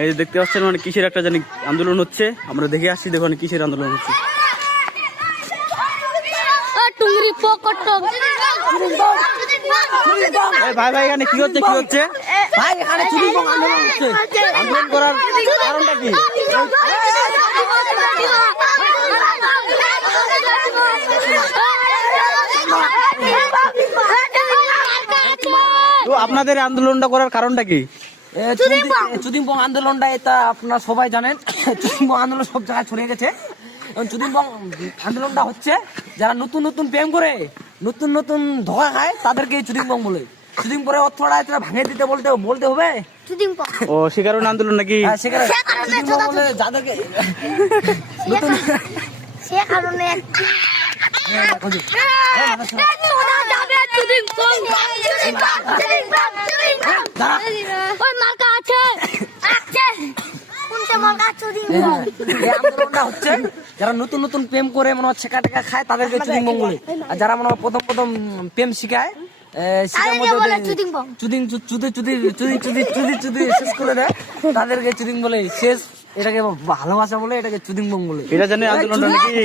এই যে দেখতে পাচ্ছেন মানে কিসের একটা জানি আন্দোলন হচ্ছে, আমরা দেখে আসছি। দেখুন কিসের আন্দোলন হচ্ছে। ভাই ভাই এখানে কি হচ্ছে, কি হচ্ছে ভাই? এখানে চুরি আন্দোলন হচ্ছে। আন্দোলন করার কারণটা কি? তো আপনাদের আন্দোলনটা করার কারণটা কি? চুদিংবং আন্দোলনটা এটা আপনারা সবাই জানেন। চুদিংবং আন্দোলন সব জায়গায় ছড়িয়ে গেছে। চুদিংবং আন্দোলনটা হচ্ছে যারা নতুন নতুন প্রেম করে, নতুন নতুন ধোঁকা খায়, তাদেরকে চুদিংবং বলে। চুদিং পরে অর্থটা এটা ভাঙে দিতে বলতে হবে। ও সে কারণে আন্দোলন নাকি? হ্যাঁ, সে কারণে বলে যাদেরকে নতুন সে কারণে আন্দোলনটা হচ্ছে যারা নতুন নতুন প্রেম করে মনে হচ্ছে ছেকা খায়, তাদেরকে চুদিংবং বলে। আর যারা মনে হয় প্রথম প্রেম শিখায়, শেষ করে দেয়, তাদেরকে চুদিং বলে। শেষ এটাকে ভালোবাসা বলে, এটাকে চুদিংবং বলে। এটা জানে আন্দোলনটা নাকি?